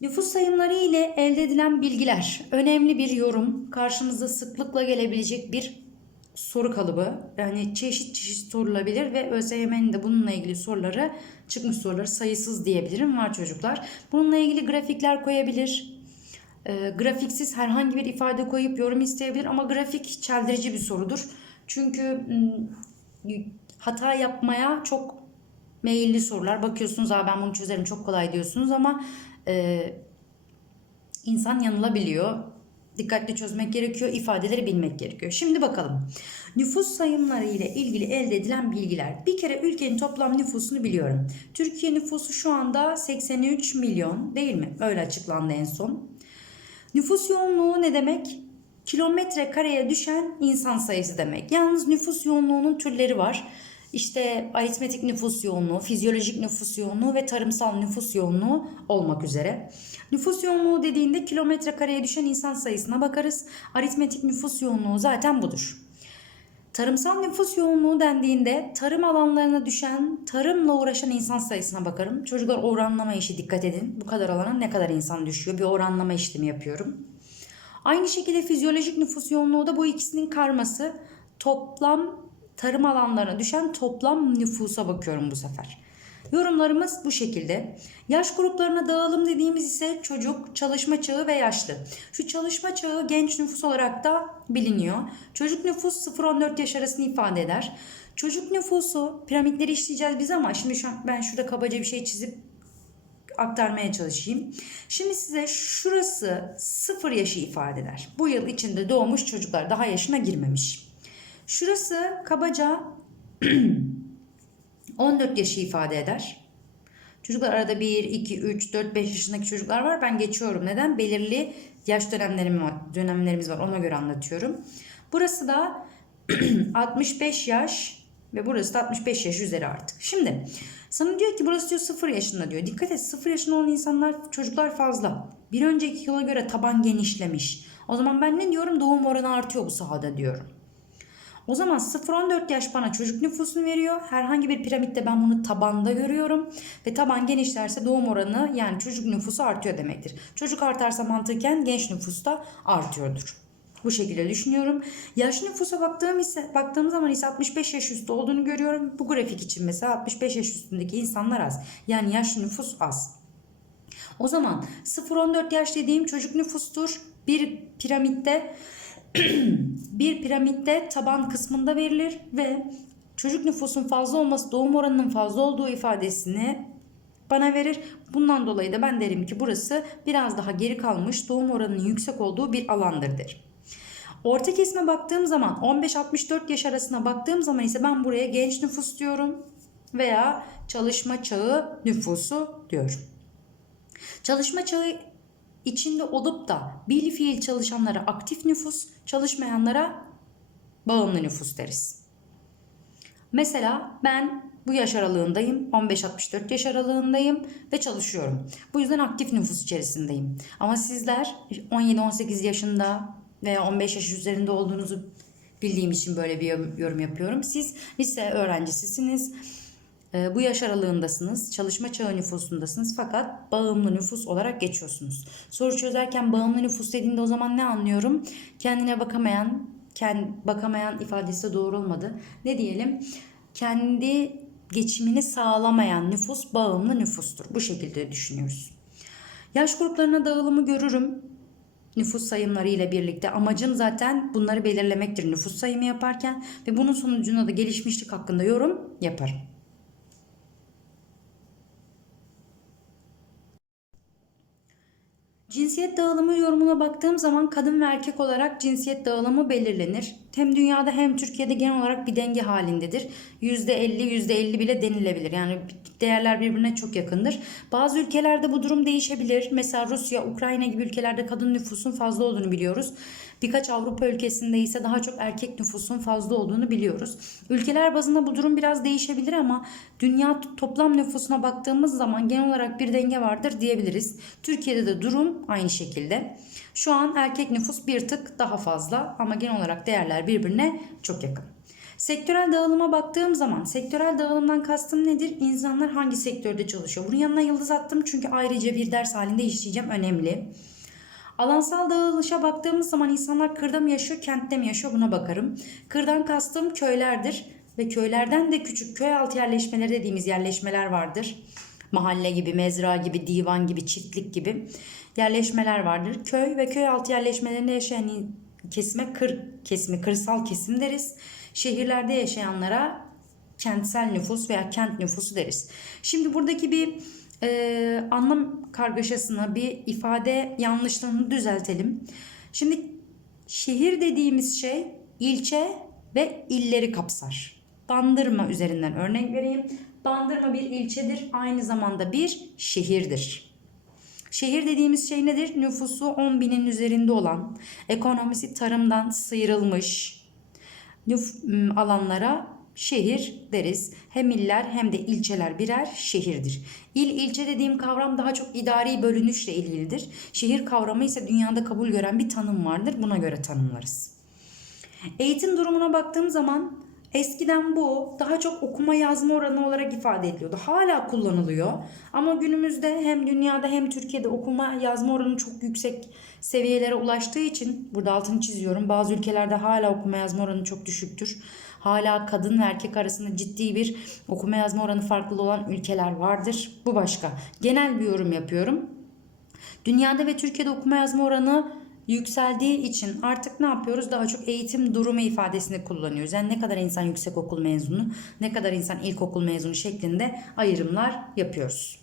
Nüfus sayımları ile elde edilen bilgiler önemli bir yorum, karşımıza sıklıkla gelebilecek bir soru kalıbı. Yani çeşit çeşit sorulabilir ve ÖSYM'nin de bununla ilgili soruları, çıkmış soruları sayısız diyebilirim var çocuklar. Bununla ilgili grafikler koyabilir. E, grafiksiz herhangi bir ifade koyup yorum isteyebilir ama grafik çeldirici bir sorudur. Çünkü m, hata yapmaya çok meyilli sorular. Bakıyorsunuz abi ben bunu çözerim çok kolay diyorsunuz ama e, insan yanılabiliyor. Dikkatli çözmek gerekiyor, ifadeleri bilmek gerekiyor. Şimdi bakalım. Nüfus sayımları ile ilgili elde edilen bilgiler. Bir kere ülkenin toplam nüfusunu biliyorum. Türkiye nüfusu şu anda 83 milyon değil mi? Öyle açıklandı en son. Nüfus yoğunluğu ne demek? Kilometre kareye düşen insan sayısı demek. Yalnız nüfus yoğunluğunun türleri var. İşte aritmetik nüfus yoğunluğu, fizyolojik nüfus yoğunluğu ve tarımsal nüfus yoğunluğu olmak üzere. Nüfus yoğunluğu dediğinde kilometre kareye düşen insan sayısına bakarız. Aritmetik nüfus yoğunluğu zaten budur. Tarımsal nüfus yoğunluğu dendiğinde tarım alanlarına düşen, tarımla uğraşan insan sayısına bakarım. Çocuklar oranlama işi dikkat edin. Bu kadar alana ne kadar insan düşüyor? Bir oranlama işlemi yapıyorum. Aynı şekilde fizyolojik nüfus yoğunluğu da bu ikisinin karması. Toplam tarım alanlarına düşen toplam nüfusa bakıyorum bu sefer. Yorumlarımız bu şekilde. Yaş gruplarına dağılım dediğimiz ise çocuk, çalışma çağı ve yaşlı. Şu çalışma çağı genç nüfus olarak da biliniyor. Çocuk nüfus 0-14 yaş arasını ifade eder. Çocuk nüfusu piramitleri işleyeceğiz biz ama şimdi şu an ben şurada kabaca bir şey çizip aktarmaya çalışayım. Şimdi size şurası 0 yaşı ifade eder. Bu yıl içinde doğmuş çocuklar daha yaşına girmemiş. Şurası kabaca 14 yaşı ifade eder. Çocuklar arada 1, 2, 3, 4, 5 yaşındaki çocuklar var. Ben geçiyorum. Neden? Belirli yaş dönemlerim var, dönemlerimiz var. Ona göre anlatıyorum. Burası da 65 yaş ve burası da 65 yaş üzeri artık. Şimdi sana diyor ki burası diyor 0 yaşında diyor. Dikkat et 0 yaşında olan insanlar çocuklar fazla. Bir önceki yıla göre taban genişlemiş. O zaman ben ne diyorum? Doğum oranı artıyor bu sahada diyorum. O zaman 0-14 yaş bana çocuk nüfusunu veriyor. Herhangi bir piramitte ben bunu tabanda görüyorum. Ve taban genişlerse doğum oranı yani çocuk nüfusu artıyor demektir. Çocuk artarsa mantıken genç nüfus da artıyordur. Bu şekilde düşünüyorum. Yaş nüfusa baktığım ise baktığım zaman ise 65 yaş üstü olduğunu görüyorum. Bu grafik için mesela 65 yaş üstündeki insanlar az. Yani yaş nüfus az. O zaman 0-14 yaş dediğim çocuk nüfustur. Bir piramitte bir piramitte taban kısmında verilir ve çocuk nüfusun fazla olması doğum oranının fazla olduğu ifadesini bana verir. Bundan dolayı da ben derim ki burası biraz daha geri kalmış doğum oranının yüksek olduğu bir alandır derim. Orta kesime baktığım zaman 15-64 yaş arasına baktığım zaman ise ben buraya genç nüfus diyorum veya çalışma çağı nüfusu diyorum. Çalışma çağı içinde olup da bir fiil çalışanlara aktif nüfus, çalışmayanlara bağımlı nüfus deriz. Mesela ben bu yaş aralığındayım, 15-64 yaş aralığındayım ve çalışıyorum. Bu yüzden aktif nüfus içerisindeyim. Ama sizler 17-18 yaşında veya 15 yaş üzerinde olduğunuzu bildiğim için böyle bir yorum yapıyorum. Siz lise öğrencisisiniz. Ee, bu yaş aralığındasınız, çalışma çağı nüfusundasınız fakat bağımlı nüfus olarak geçiyorsunuz. Soru çözerken bağımlı nüfus dediğinde o zaman ne anlıyorum? Kendine bakamayan, kendi bakamayan ifadesi de doğru olmadı. Ne diyelim? Kendi geçimini sağlamayan nüfus bağımlı nüfustur. Bu şekilde düşünüyoruz. Yaş gruplarına dağılımı görürüm. Nüfus sayımları ile birlikte amacım zaten bunları belirlemektir nüfus sayımı yaparken ve bunun sonucunda da gelişmişlik hakkında yorum yaparım. Cinsiyet dağılımı yorumuna baktığım zaman kadın ve erkek olarak cinsiyet dağılımı belirlenir. Hem dünyada hem Türkiye'de genel olarak bir denge halindedir. %50 %50 bile denilebilir. Yani değerler birbirine çok yakındır. Bazı ülkelerde bu durum değişebilir. Mesela Rusya, Ukrayna gibi ülkelerde kadın nüfusun fazla olduğunu biliyoruz. Birkaç Avrupa ülkesinde ise daha çok erkek nüfusun fazla olduğunu biliyoruz. Ülkeler bazında bu durum biraz değişebilir ama dünya toplam nüfusuna baktığımız zaman genel olarak bir denge vardır diyebiliriz. Türkiye'de de durum aynı şekilde. Şu an erkek nüfus bir tık daha fazla ama genel olarak değerler birbirine çok yakın. Sektörel dağılıma baktığım zaman sektörel dağılımdan kastım nedir? İnsanlar hangi sektörde çalışıyor? Bunun yanına yıldız attım çünkü ayrıca bir ders halinde işleyeceğim önemli. Alansal dağılışa baktığımız zaman insanlar kırda mı yaşıyor, kentte mi yaşıyor buna bakarım. Kırdan kastım köylerdir ve köylerden de küçük köy altı yerleşmeleri dediğimiz yerleşmeler vardır. Mahalle gibi, mezra gibi, divan gibi, çiftlik gibi yerleşmeler vardır. Köy ve köy altı yerleşmelerinde yaşayan kesime kır kesimi, kırsal kesim deriz. Şehirlerde yaşayanlara kentsel nüfus veya kent nüfusu deriz. Şimdi buradaki bir e, anlam kargaşasını, bir ifade yanlışlığını düzeltelim. Şimdi şehir dediğimiz şey ilçe ve illeri kapsar. Bandırma üzerinden örnek vereyim. Bandırma bir ilçedir, aynı zamanda bir şehirdir. Şehir dediğimiz şey nedir? Nüfusu 10 binin üzerinde olan, ekonomisi tarımdan sıyrılmış nüf- alanlara şehir deriz. Hem iller hem de ilçeler birer şehirdir. İl ilçe dediğim kavram daha çok idari bölünüşle ilgilidir. Şehir kavramı ise dünyada kabul gören bir tanım vardır. Buna göre tanımlarız. Eğitim durumuna baktığım zaman eskiden bu daha çok okuma yazma oranı olarak ifade ediliyordu. Hala kullanılıyor. Ama günümüzde hem dünyada hem Türkiye'de okuma yazma oranı çok yüksek seviyelere ulaştığı için burada altını çiziyorum. Bazı ülkelerde hala okuma yazma oranı çok düşüktür. Hala kadın ve erkek arasında ciddi bir okuma yazma oranı farklı olan ülkeler vardır. Bu başka. Genel bir yorum yapıyorum. Dünyada ve Türkiye'de okuma yazma oranı yükseldiği için artık ne yapıyoruz? Daha çok eğitim durumu ifadesini kullanıyoruz. Yani ne kadar insan yüksek okul mezunu, ne kadar insan ilkokul mezunu şeklinde ayrımlar yapıyoruz.